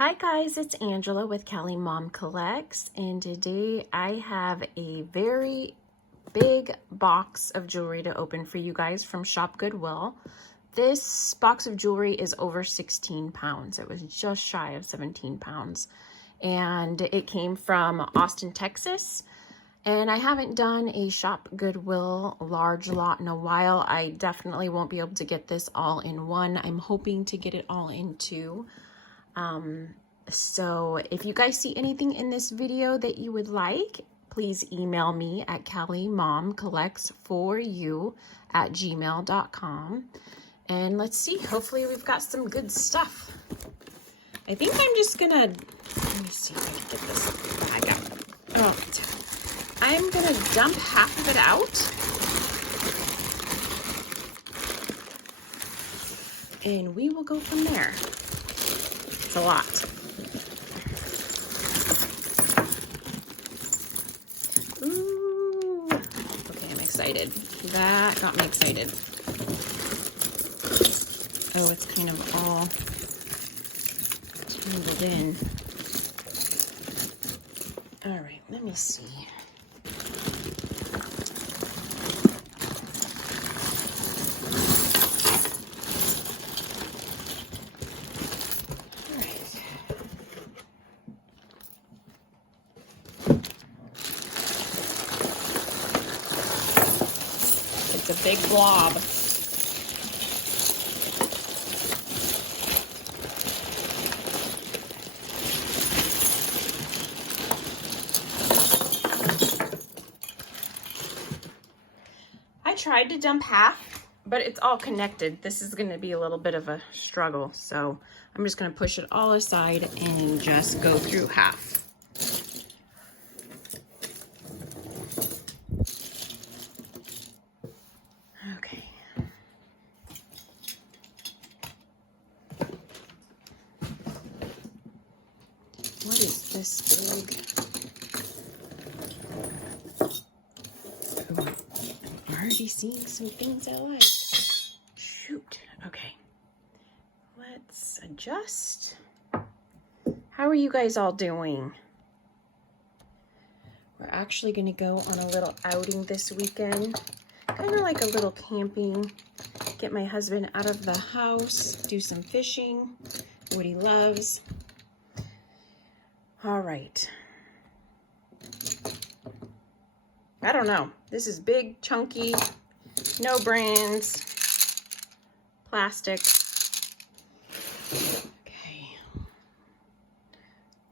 Hi guys, it's Angela with Callie Mom Collects, and today I have a very big box of jewelry to open for you guys from Shop Goodwill. This box of jewelry is over 16 pounds. It was just shy of 17 pounds, and it came from Austin, Texas. And I haven't done a Shop Goodwill large lot in a while. I definitely won't be able to get this all in one. I'm hoping to get it all in two. So if you guys see anything in this video that you would like, please email me at calliemomcollectsforyou@gmail.com. And let's see, hopefully we've got some good stuff. I think I'm just gonna, let me see if I can get this bag out. Oh, I'm gonna dump half of it out. And we will go from there. It's a lot. Ooh. Okay, I'm excited. That got me excited. Oh, it's kind of all tangled in. All right, let me see. A big blob. I tried to dump half, but it's all connected. This is going to be a little bit of a struggle, so I'm just going to push it all aside and just go through half. Okay. What is this big? Ooh, I'm already seeing some things I like. Shoot. Okay. Let's adjust. How are you guys all doing? We're actually going to go on a little outing this weekend. Kind of like a little camping. Get my husband out of the house, do some fishing, what he loves. All right. I don't know. This is big, chunky, no brands, plastic. Okay.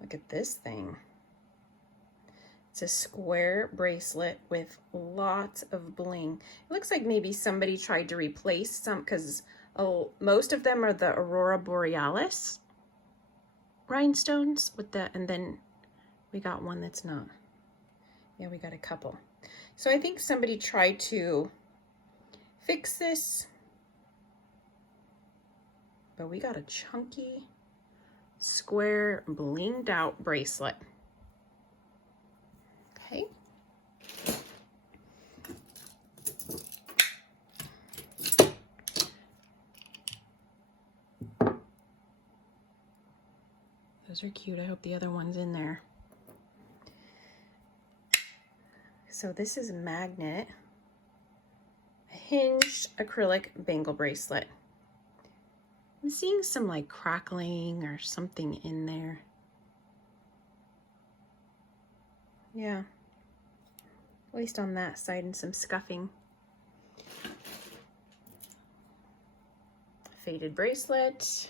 Look at this thing. It's a square bracelet with lots of bling. It looks like maybe somebody tried to replace some, because most of them are the Aurora Borealis rhinestones with the, and then we got one that's not. Yeah, we got a couple. So I think somebody tried to fix this, but we got a chunky, square, blinged out bracelet. Okay. Those are cute. I hope the other one's in there. So this is a magnet, a hinged acrylic bangle bracelet. I'm seeing some like crackling or something in there. Yeah. At least on that side, and some scuffing. Faded bracelet.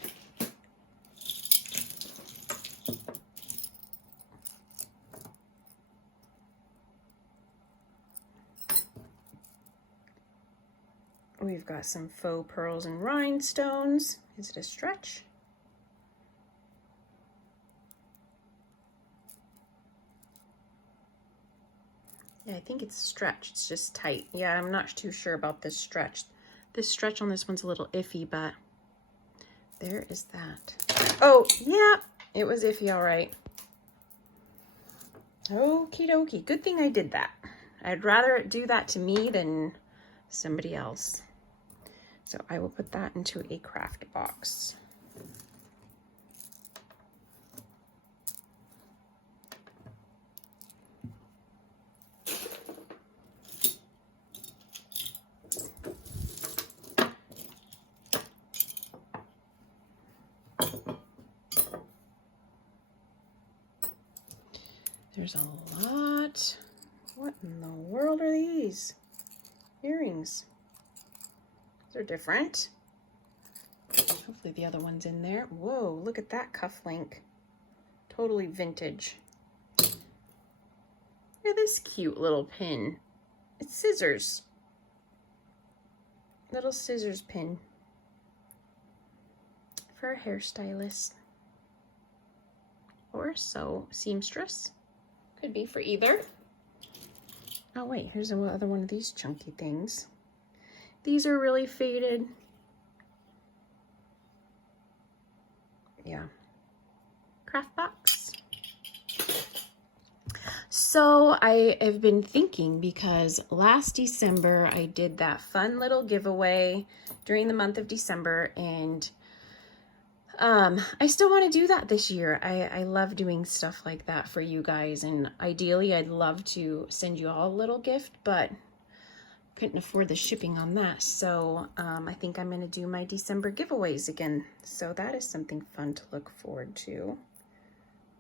We've got some faux pearls and rhinestones. Is it a stretch? Yeah, I think it's stretched. It's just tight. Yeah, I'm not too sure about this stretch. This stretch on this one's a little iffy, but there is that. Oh, yeah, it was iffy, all right. Okie dokie. Good thing I did that. I'd rather it do that to me than somebody else. So I will put that into a craft box. There's a lot. What in the world are these? Earrings. They're different. Hopefully the other one's in there. Whoa, look at that cufflink. Totally vintage. Look at this cute little pin. It's scissors. Little scissors pin. For a hairstylist. Or seamstress. Could be for either. Oh wait, here's another one of these chunky things. These are really faded. Yeah. Craft box. So I have been thinking, because last December I did that fun little giveaway during the month of December, and I still want to do that this year. I love doing stuff like that for you guys, and ideally I'd love to send you all a little gift, but couldn't afford the shipping on that. So I think I'm going to do my December giveaways again. So that is something fun to look forward to.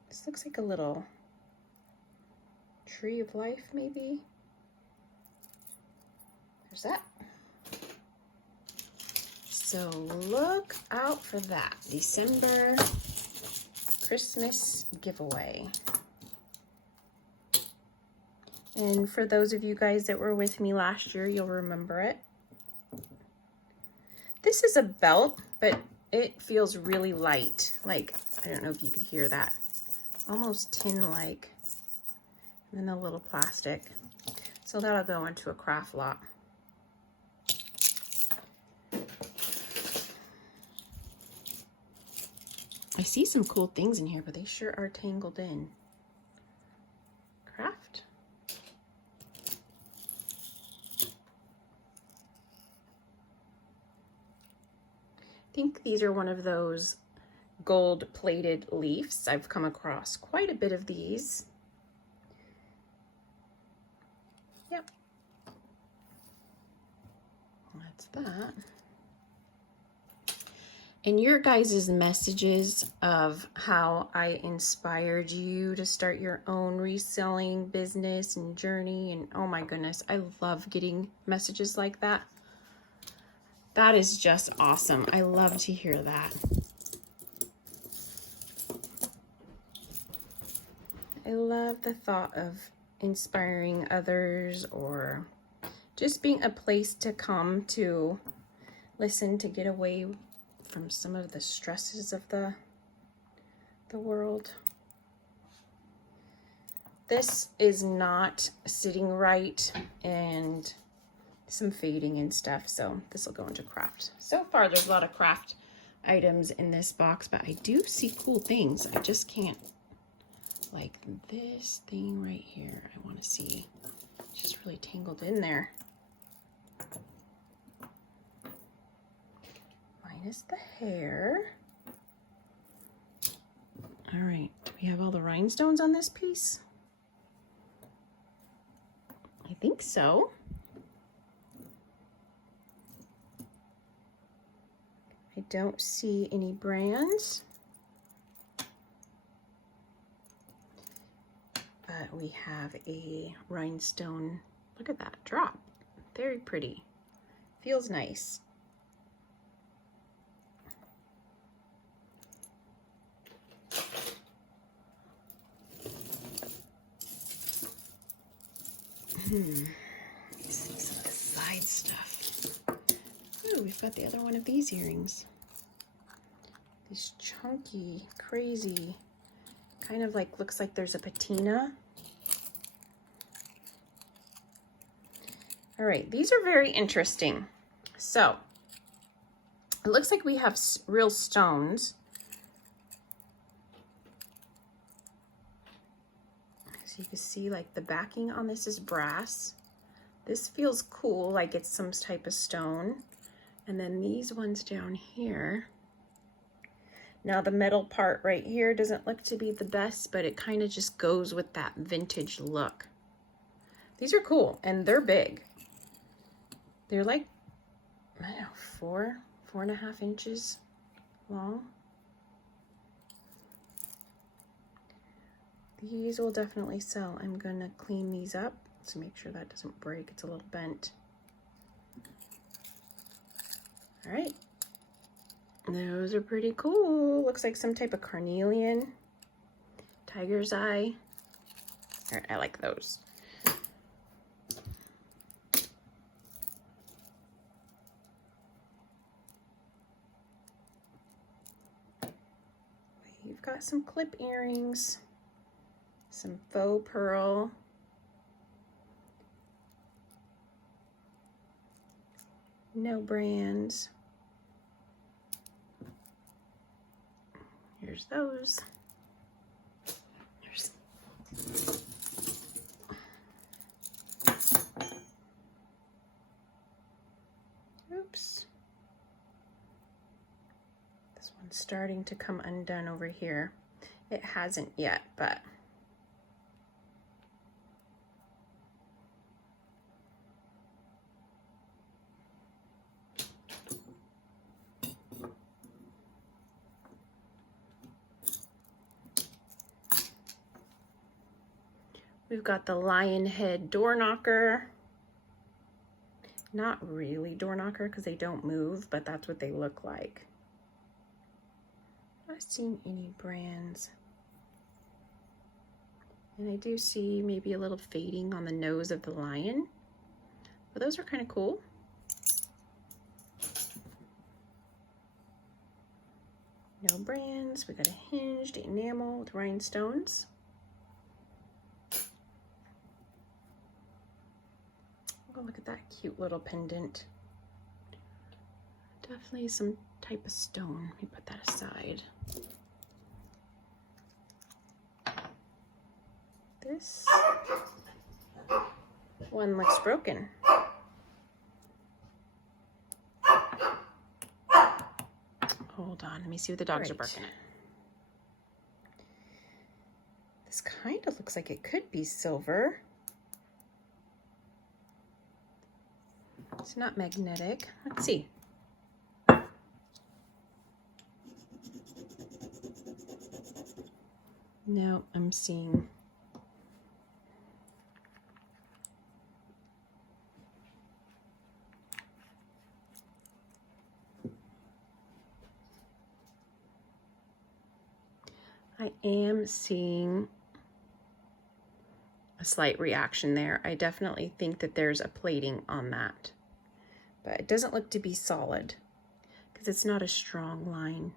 This looks like a little tree of life, maybe. There's that. So look out for that December Christmas giveaway. And for those of you guys that were with me last year, you'll remember it. This is a belt, but it feels really light. Like, I don't know if you could hear that. Almost tin-like. And then a little plastic. So that'll go into a craft lot. I see some cool things in here, but they sure are tangled in. Craft. I think these are one of those gold-plated leaves. I've come across quite a bit of these. Yep. That's that. And your guys' messages of how I inspired you to start your own reselling business and journey, and oh my goodness, I love getting messages like that. That is just awesome. I love to hear that. I love the thought of inspiring others, or just being a place to come to listen, to get away from some of the stresses of the world. This is not sitting right, and some fading and stuff, so this will go into craft. So far there's a lot of craft items in this box, but I do see cool things. I just can't, like this thing right here, I want to see. It's just really tangled in there. Minus the hair. All right, do we have all the rhinestones on this piece? I think so. I don't see any brands, but we have a rhinestone. Look at that drop. Very pretty. Feels nice. Let's see some of the side stuff. Ooh, we've got the other one of these earrings. These chunky, crazy, kind of like, looks like there's a patina. All right, these are very interesting. So, it looks like we have real stones. So you can see like the backing on this is brass. This feels cool, like it's some type of stone. And then these ones down here. Now the metal part right here doesn't look to be the best, but it kind of just goes with that vintage look. These are cool, and they're big. They're like, I don't know, 4.5 inches long. These will definitely sell. I'm gonna clean these up to make sure that doesn't break. It's a little bent. All right, those are pretty cool. Looks like some type of carnelian, tiger's eye. All right, I like those. You've got some clip earrings, some faux pearl, no brands. Here's those. Here's. Oops. This one's starting to come undone over here. It hasn't yet, but we've got the lion head door knocker. Not really door knocker because they don't move, but that's what they look like. I'm not seeing any brands. And I do see maybe a little fading on the nose of the lion, but those are kind of cool. No brands. We got a hinged enamel with rhinestones. Oh, look at that cute little pendant. Definitely some type of stone. Let me put that aside. This one looks broken. Hold on, let me see what the dogs are barking at. This kind of looks like it could be silver. It's not magnetic. Let's see. No, I'm seeing. I am seeing a slight reaction there. I definitely think that there's a plating on that, but it doesn't look to be solid because it's not a strong line.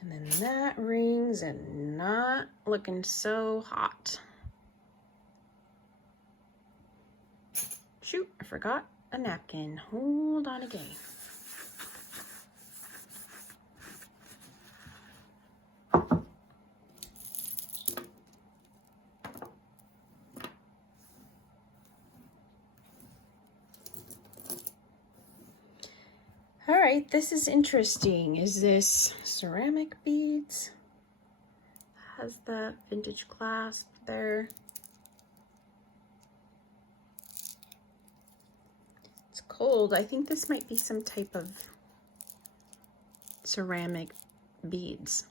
And then that rings and not looking so hot. Shoot, I forgot a napkin. Hold on again. All right, this is interesting. Is this ceramic beads? Has the vintage clasp there. It's cold. I think this might be some type of ceramic beads.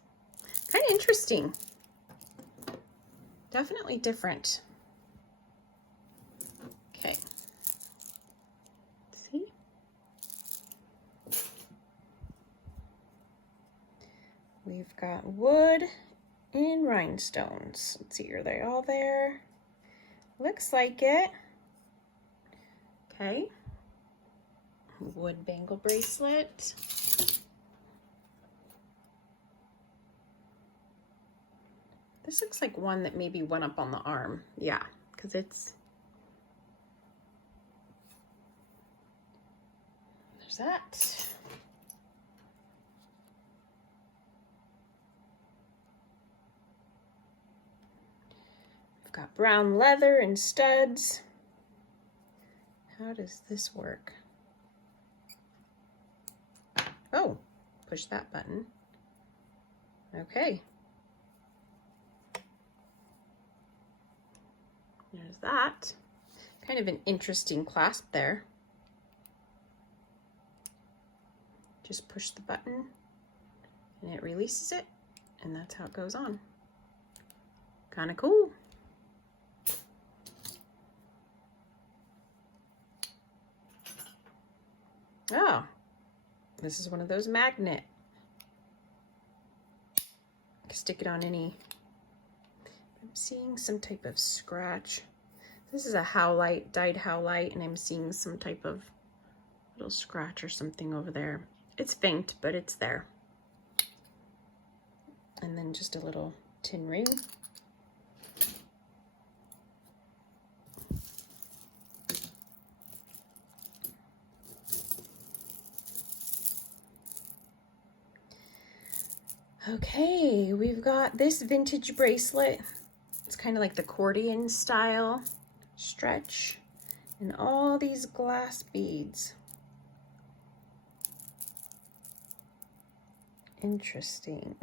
Kind of interesting. Definitely different. Okay. See? We've got wood and rhinestones. Let's see, are they all there? Looks like it. Okay. Wood bangle bracelet. This looks like one that maybe went up on the arm. Yeah, because it's... There's that. We've got brown leather and studs. How does this work? Oh, push that button. Okay. There's that. Kind of an interesting clasp there. Just push the button and it releases it and that's how it goes on. Kind of cool. Oh, this is one of those magnet. Stick it on any. I'm seeing some type of scratch. This is a howlite, dyed howlite, and I'm seeing some type of little scratch or something over there. It's faint, but it's there. And then just a little tin ring. Okay, we've got this vintage bracelet. It's kind of like the accordion style stretch, and all these glass beads. Interesting.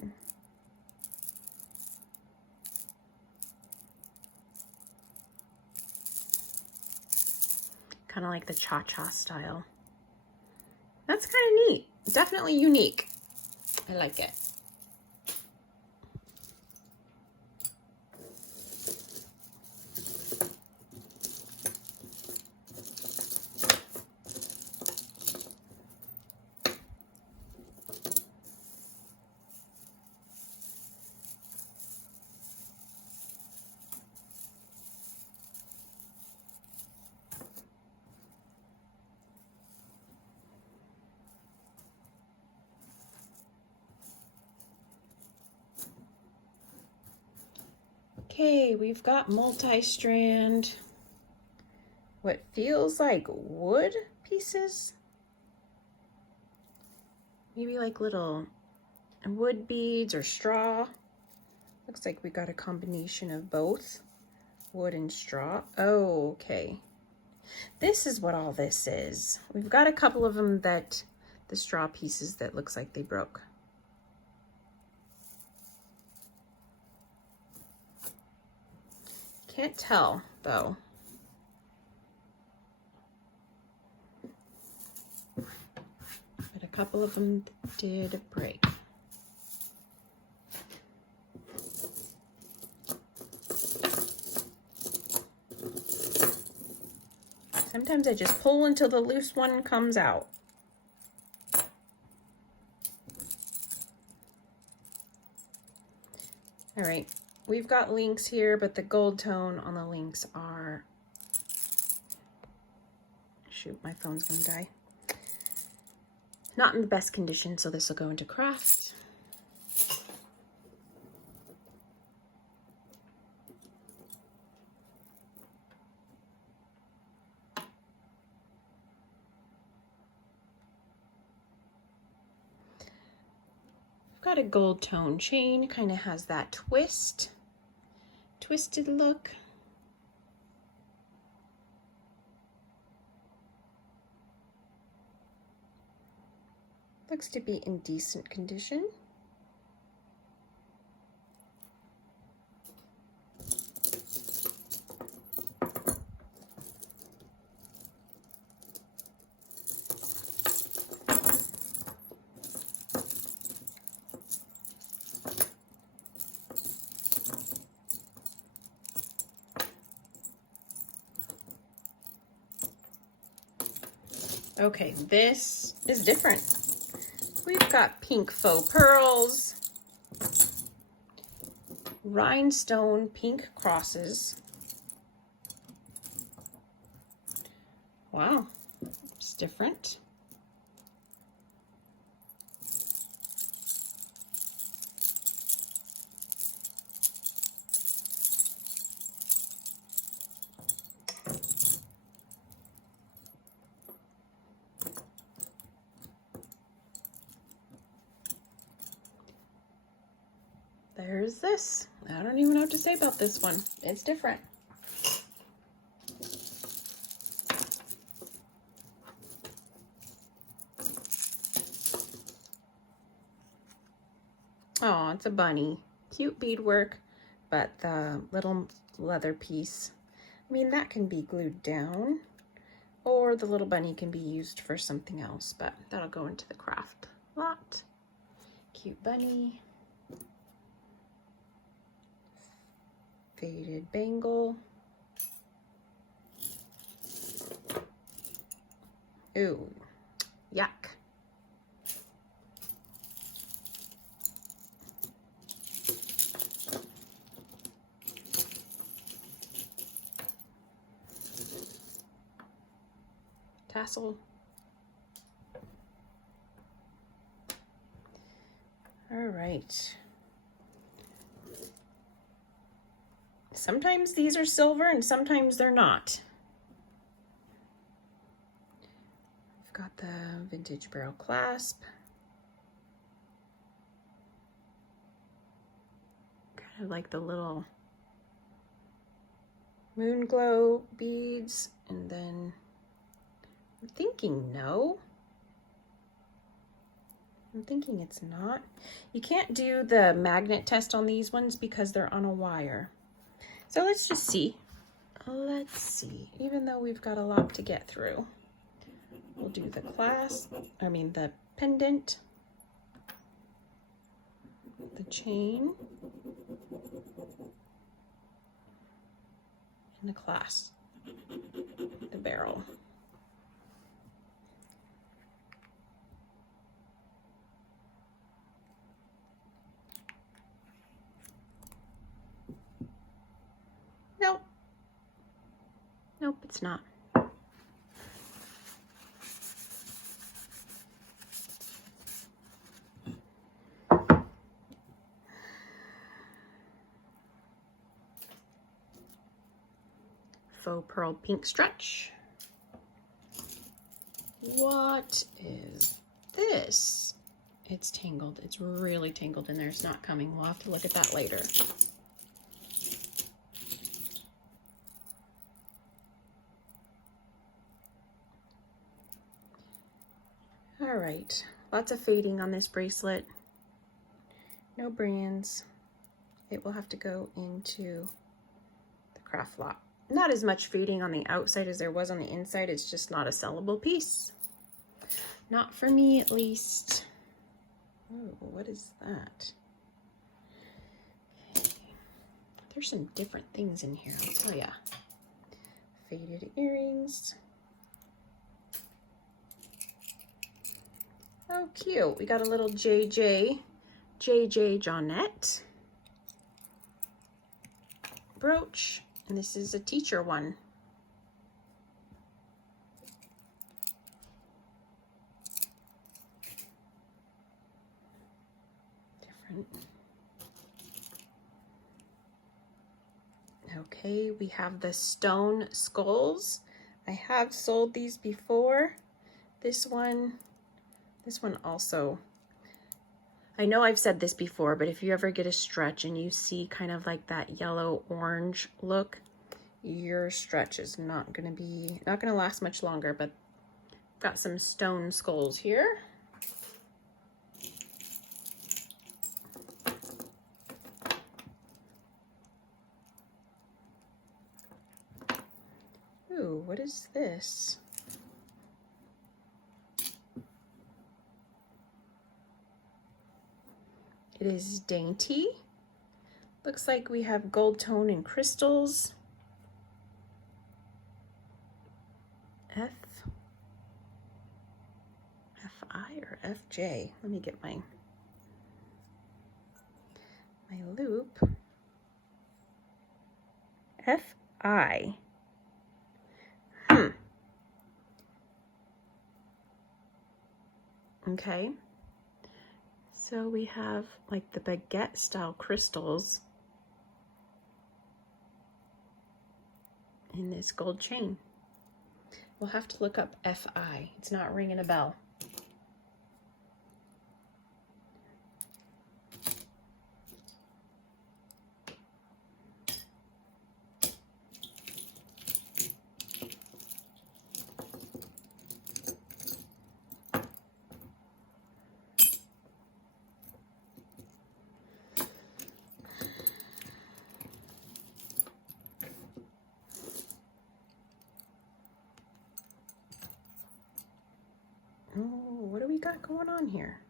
Kind of like the cha-cha style. That's kind of neat. Definitely unique. I like it. Okay, we've got multi-strand, what feels like wood pieces. Maybe like little wood beads or straw. Looks like we got a combination of both wood and straw. Oh, okay. This is what all this is. We've got a couple of them that, the straw pieces that looks like they broke. Can't tell though. But a couple of them did break. Sometimes I just pull until the loose one comes out. All right. We've got links here, but the gold tone on the links are, shoot, my phone's gonna die. Not in the best condition, so this will go into craft. I've got a gold tone chain, kind of has that twisted look. Looks to be in decent condition. Okay, this is different. We've got pink faux pearls, rhinestone pink crosses. Wow, it's different. There's this. I don't even know what to say about this one. It's different. Oh, it's a bunny. Cute beadwork, but the little leather piece, I mean, that can be glued down, or the little bunny can be used for something else, but that'll go into the craft lot. Cute bunny. Faded bangle. Ooh, yuck. Tassel. All right. Sometimes these are silver and sometimes they're not. I've got the vintage barrel clasp. Kind of like the little moon glow beads, and then I'm thinking no. I'm thinking it's not. You can't do the magnet test on these ones because they're on a wire. So let's just see. Let's see. Even though we've got a lot to get through, we'll do the the pendant, the chain, and the clasp, the barrel. Nope. Nope, it's not. Faux pearl pink stretch. What is this? It's tangled. It's really tangled in there. It's not coming. We'll have to look at that later. All right, lots of fading on this bracelet. No brands. It will have to go into the craft lot. Not as much fading on the outside as there was on the inside. It's just not a sellable piece. Not for me, at least. Oh, what is that? Okay. There's some different things in here, I'll tell ya. Faded earrings. Oh, cute. We got a little JJ Johnette brooch, and this is a teacher one. Different. Okay, we have the stone skulls. I have sold these before. This one also, I know I've said this before, but if you ever get a stretch and you see kind of like that yellow orange look, your stretch is not gonna last much longer. But got some stone skulls here. Ooh, what is this? It is dainty. Looks like we have gold tone and crystals. FI or FJ? Let me get my loop. FI. Okay. So we have like the baguette style crystals in this gold chain. We'll have to look up FI. It's not ringing a bell. Oh, what do we got going on here?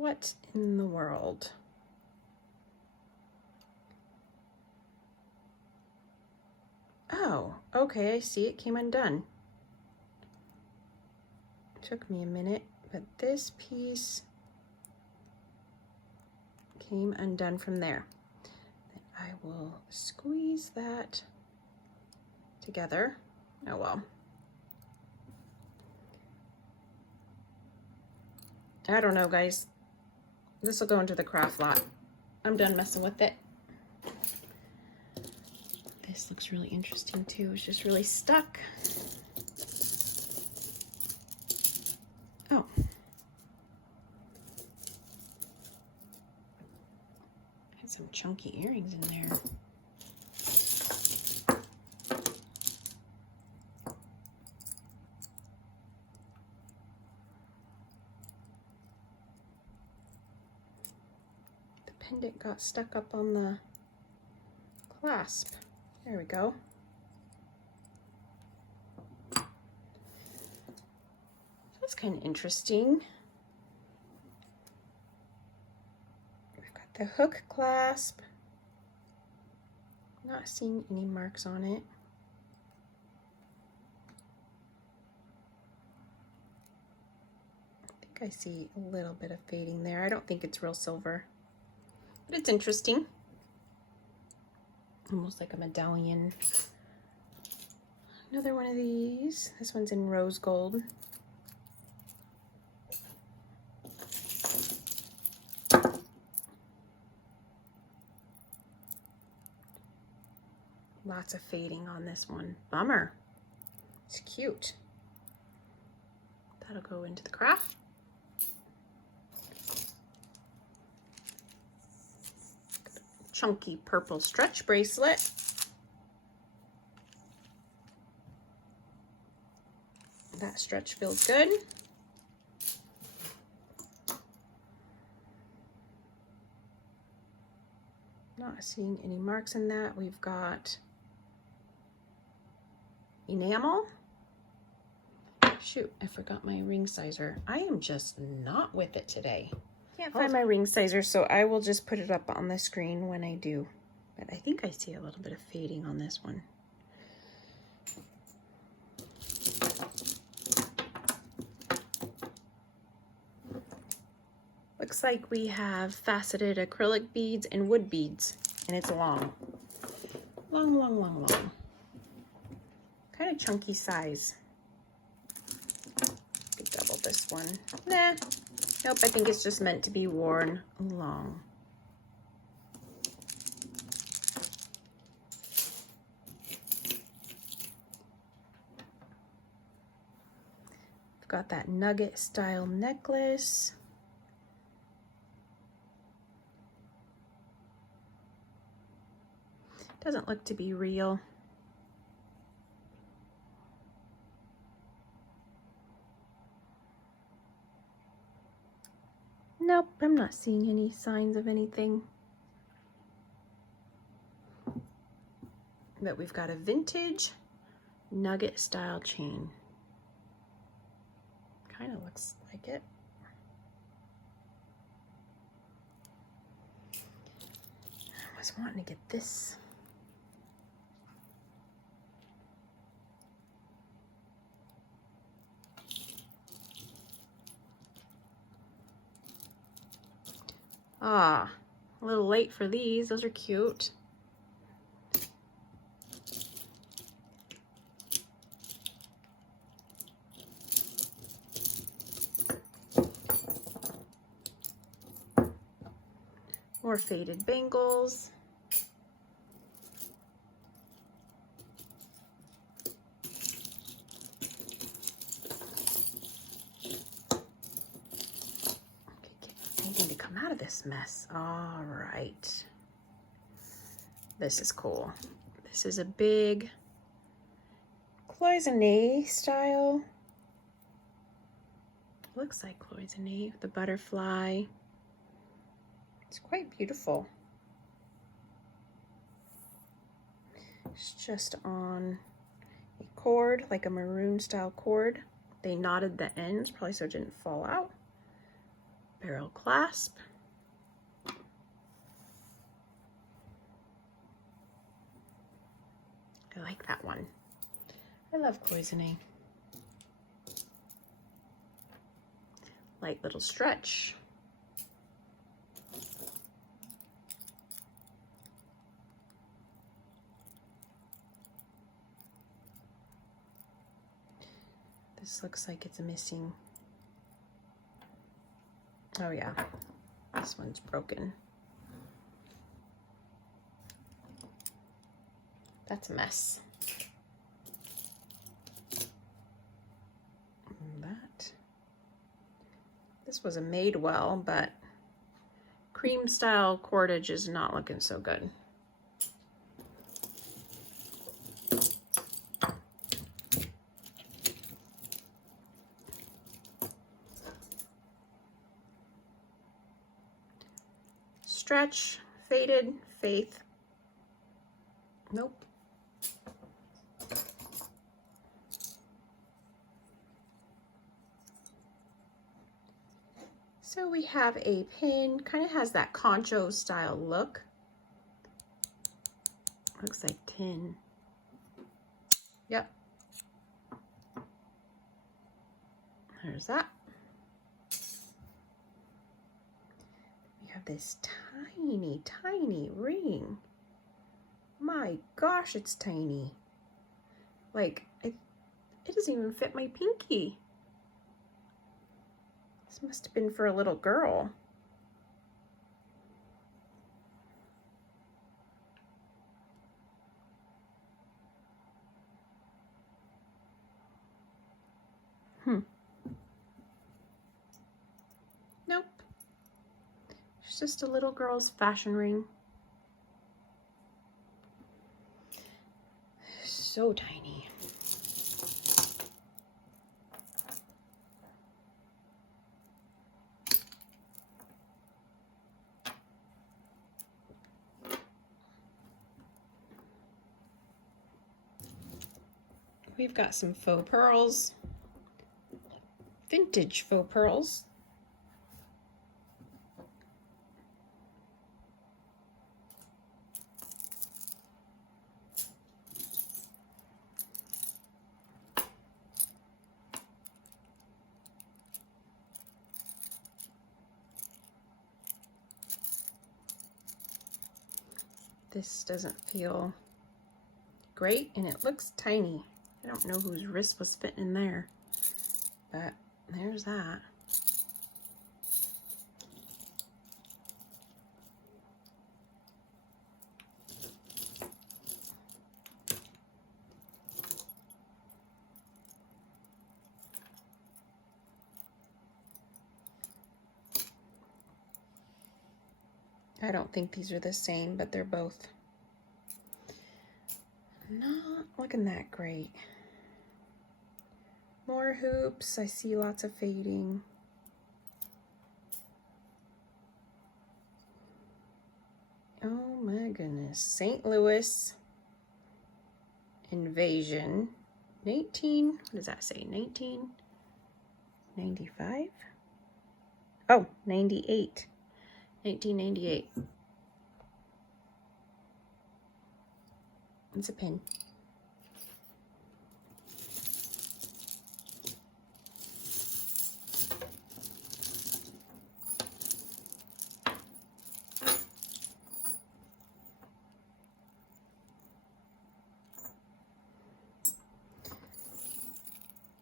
What in the world? Oh, okay, I see it came undone. Took me a minute, but this piece came undone from there. Then I will squeeze that together. Oh well. I don't know, guys. This will go into the craft lot. I'm done messing with it. This looks really interesting too. It's just really stuck. Oh. Had some chunky earrings in there. The pendant got stuck up on the clasp. There we go. That's kind of interesting. We've got the hook clasp. Not seeing any marks on it. I think I see a little bit of fading there. I don't think it's real silver, but it's interesting. Almost like a medallion. Another one of these. This one's in rose gold. Lots of fading on this one. Bummer. It's cute. That'll go into the craft. Chunky purple stretch bracelet. That stretch feels good. Not seeing any marks in that. We've got enamel. Shoot, I forgot my ring sizer. I am just not with it today. Can't find my ring sizer, so I will just put it up on the screen when I do. But I think I see a little bit of fading on this one. Looks like we have faceted acrylic beads and wood beads, and it's long. Long, long, long, long. Kind of chunky size. Could double this one. Nah. Nope, I think it's just meant to be worn long. I've got that nugget style necklace. Doesn't look to be real. Nope, I'm not seeing any signs of anything. But we've got a vintage nugget style chain. Kind of looks like it. I was wanting to get this. Ah, a little late for these. Those are cute. More faded bangles. Out of this mess. All right, this is cool. This is a big cloisonne style. Looks like cloisonne, the butterfly. It's quite beautiful. It's just on a cord, like a maroon style cord. They knotted the ends, probably so it didn't fall out. barrel clasp. I like that one. I love cloisonne. Light little stretch. This looks like it's missing. Oh yeah, this one's broken. That's a mess. And that. This was a made well, but cream style cordage is not looking so good. Stretch, faded, faith. Nope. So we have a pin, kind of has that concho style look. Looks like tin. Yep. There's that. We have this tiny, tiny ring. My gosh, it's tiny. Like, it doesn't even fit my pinky. This must have been for a little girl. Nope. It's just a little girl's fashion ring. So tiny. We've got some faux pearls, vintage faux pearls. This doesn't feel great, and it looks tiny. I don't know whose wrist was fitting in there, but there's that. I don't think these are the same, but they're both not looking that great. More hoops. I see lots of fading. Oh my goodness. St. Louis Invasion. What does that say? 1995? Oh, 98. 1998. It's a pin.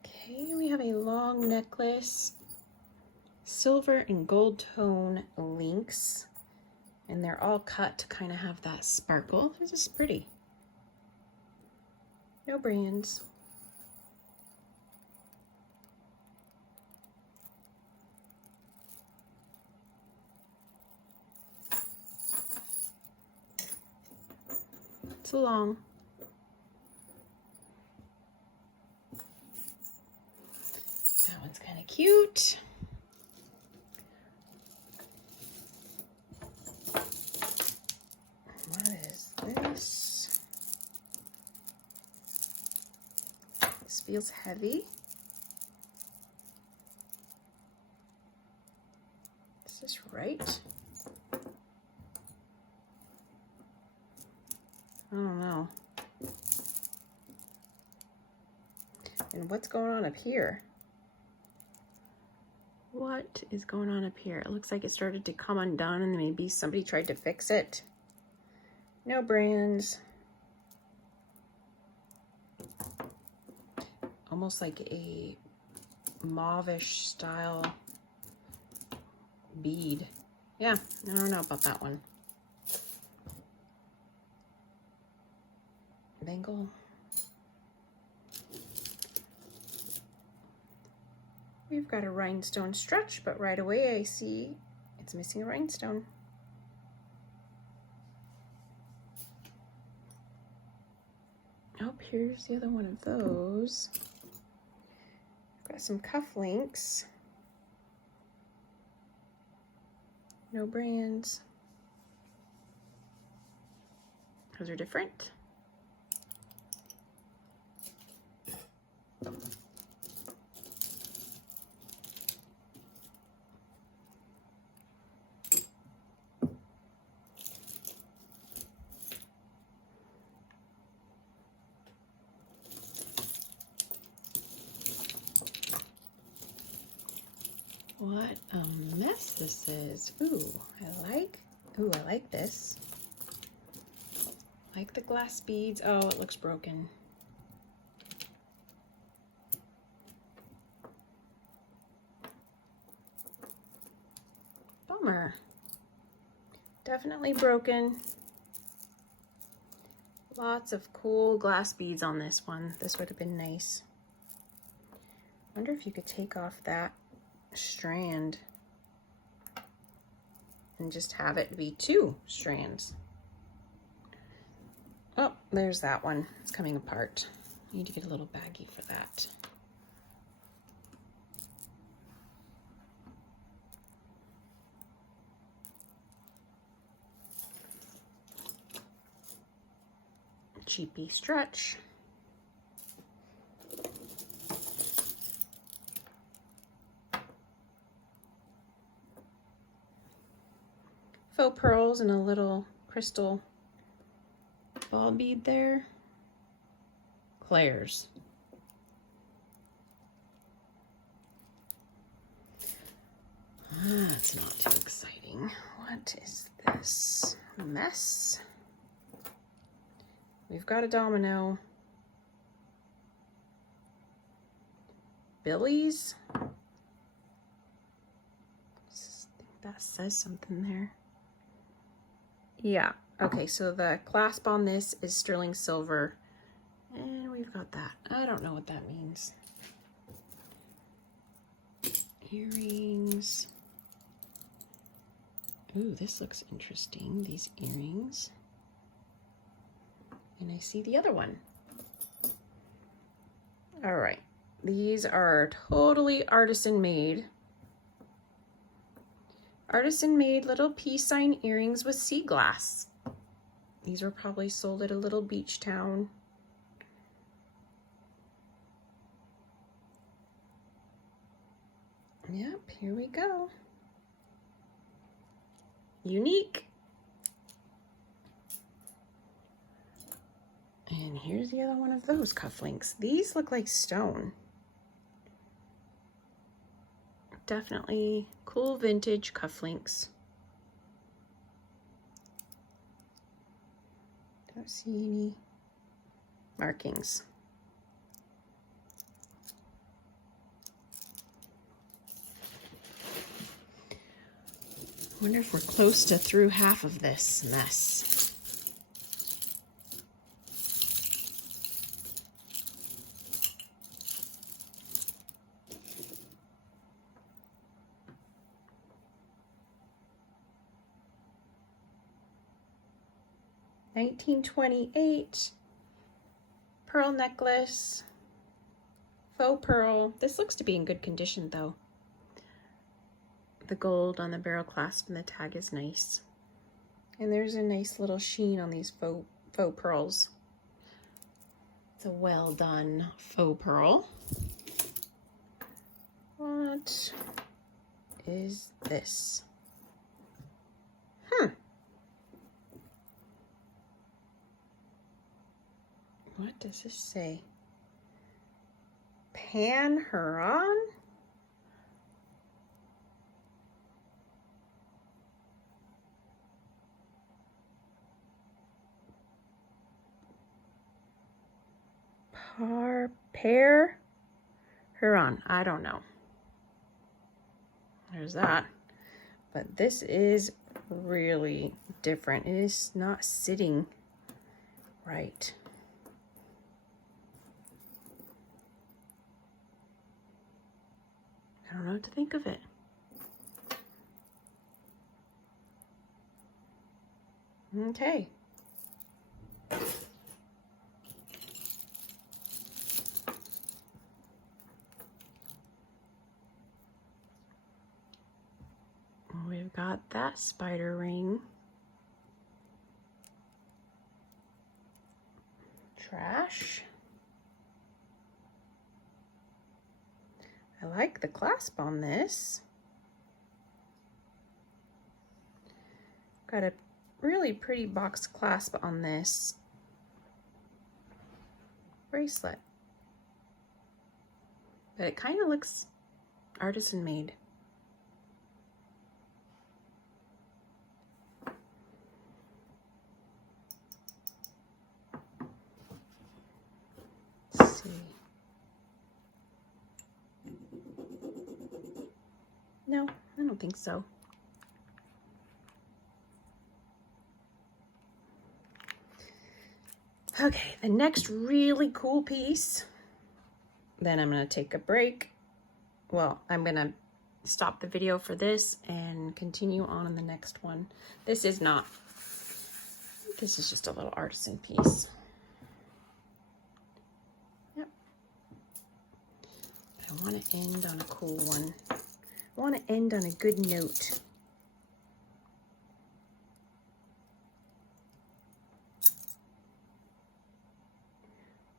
Okay, we have a long necklace, silver and gold tone links, and they're all cut to kind of have that sparkle. This is pretty. No brands. It's long. That one's kind of cute. What is this? This feels heavy. right? I don't know. And what's going on up here? What is going on up here? It looks like it started to come undone and maybe somebody tried to fix it. No brands. Almost like a mauvish style bead. Yeah, I don't know about that one. Bangle. We've got a rhinestone stretch, but right away I see it's missing a rhinestone. Oh, here's the other one of those. Got some cufflinks. No brands. Those are different. What a mess this is. Ooh, I like this. Like the glass beads. Oh, it looks broken. Bummer. Definitely broken. Lots of cool glass beads on this one. This would have been nice. Wonder if you could take off that strand and just have it be 2 strands. Oh, there's that one. It's coming apart. I need to get a little baggie for that. Cheapy stretch. Faux pearls and a little crystal ball bead there. Claire's. That's not too exciting. What is this mess? We've got a domino. Billy's. I think that says something there. Yeah, okay, so the clasp on this is sterling silver. And we've got that. I don't know what that means. Earrings. Ooh, this looks interesting, these earrings. And I see the other one. All right, these are totally artisan made. Artisan made little peace sign earrings with sea glass. These were probably sold at a little beach town. Yep, here we go. Unique. And here's the other one of those cufflinks. These look like stone. Definitely cool vintage cufflinks. Don't see any markings. Wonder if we're close to through half of this mess. $19.28, pearl necklace, faux pearl. This looks to be in good condition though. The gold on the barrel clasp and the tag is nice. And there's a nice little sheen on these faux pearls. It's a well done faux pearl. What is this? What does this say? Pan her on? Pair her on. I don't know. There's that. But this is really different. It is not sitting right. I don't know what to think of it. Okay. We've got that spider ring. Trash. I like the clasp on this. Got a really pretty box clasp on this bracelet. But it kind of looks artisan made. Let's see. No, I don't think so. Okay, the next really cool piece, then I'm gonna take a break. Well, I'm gonna stop the video for this and continue on in the next one. This is just a little artisan piece. Yep. But I wanna end on a cool one. I wanna end on a good note.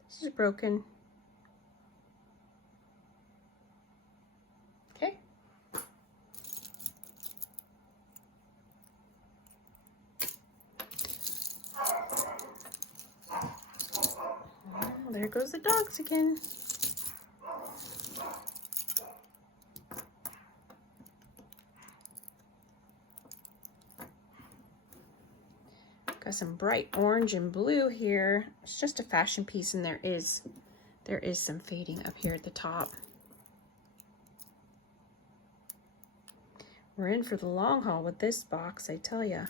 This is broken. Okay. Oh, there goes the dogs again. Got some bright orange and blue here. It's just a fashion piece, and there is some fading up here at the top. We're in for the long haul with this box, I tell ya.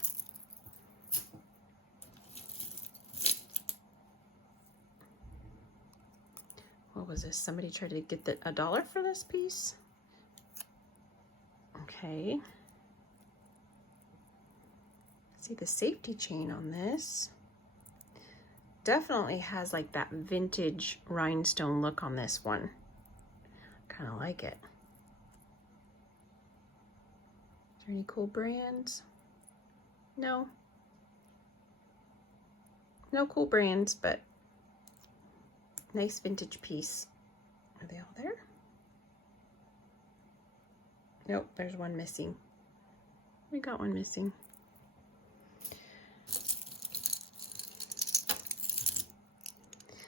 What was this? Somebody tried to get $1 for this piece? Okay. See the safety chain on this. Definitely has like that vintage rhinestone look on this one. Kind of like it. Is there any cool brands? No. No cool brands, but nice vintage piece. Are they all there? Nope, there's one missing. We got one missing.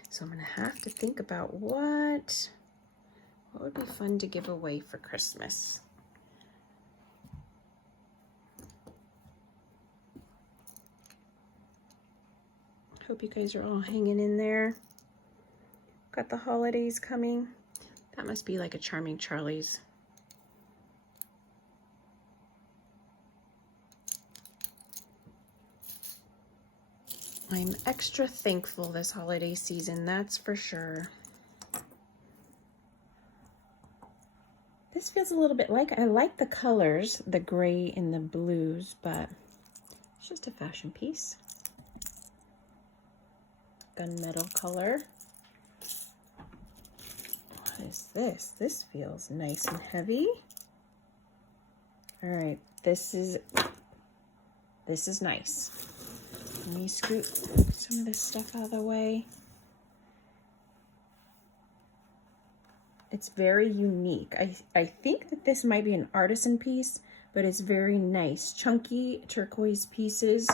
So I'm gonna have to think about what would be fun to give away for Christmas. Hope you guys are all hanging in there. Got the holidays coming. That must be like a Charming Charlie's. I'm extra thankful this holiday season, that's for sure. This feels a little bit like, I like the colors, the gray and the blues, but it's just a fashion piece. Gunmetal color. What is this? This feels nice and heavy. All right, this is nice. Let me scoot some of this stuff out of the way. It's very unique. I think that this might be an artisan piece, but it's very nice. Chunky turquoise pieces,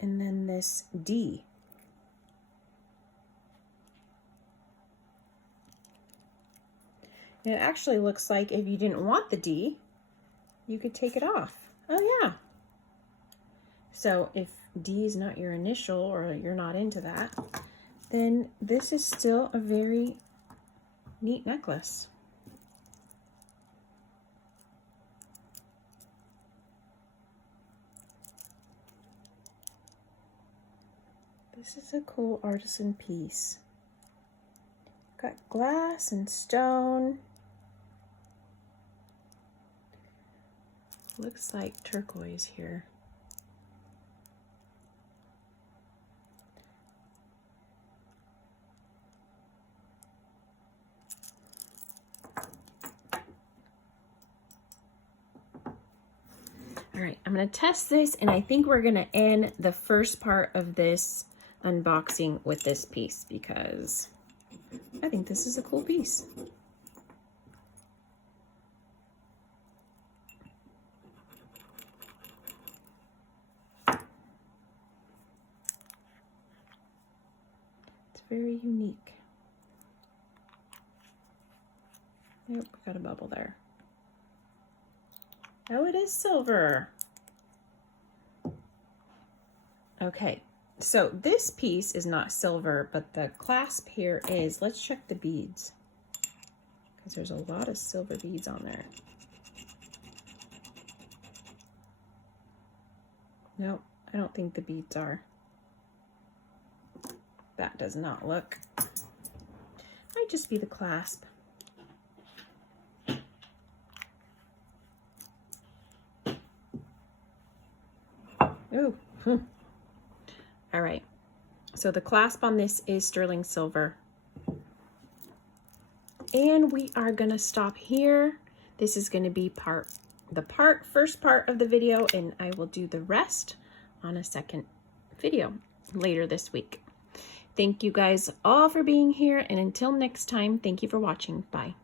and then this D. And it actually looks like if you didn't want the D, you could take it off. Oh yeah. So if D is not your initial or you're not into that, then this is still a very neat necklace. This is a cool artisan piece. Got glass and stone. Looks like turquoise here. All right, I'm gonna test this, and I think we're gonna end the first part of this unboxing with this piece because I think this is a cool piece. It's very unique. Yep, got a bubble there. Oh, it is silver. Okay, so this piece is not silver, but the clasp here is. Let's check the beads, because there's a lot of silver beads on there. Nope, I don't think the beads are. That does not look. Might just be the clasp. Ooh. All right, so the clasp on this is sterling silver. And we are gonna stop here. This is gonna be first part of the video, and I will do the rest on a second video later this week. Thank you guys all for being here, and until next time, thank you for watching. Bye.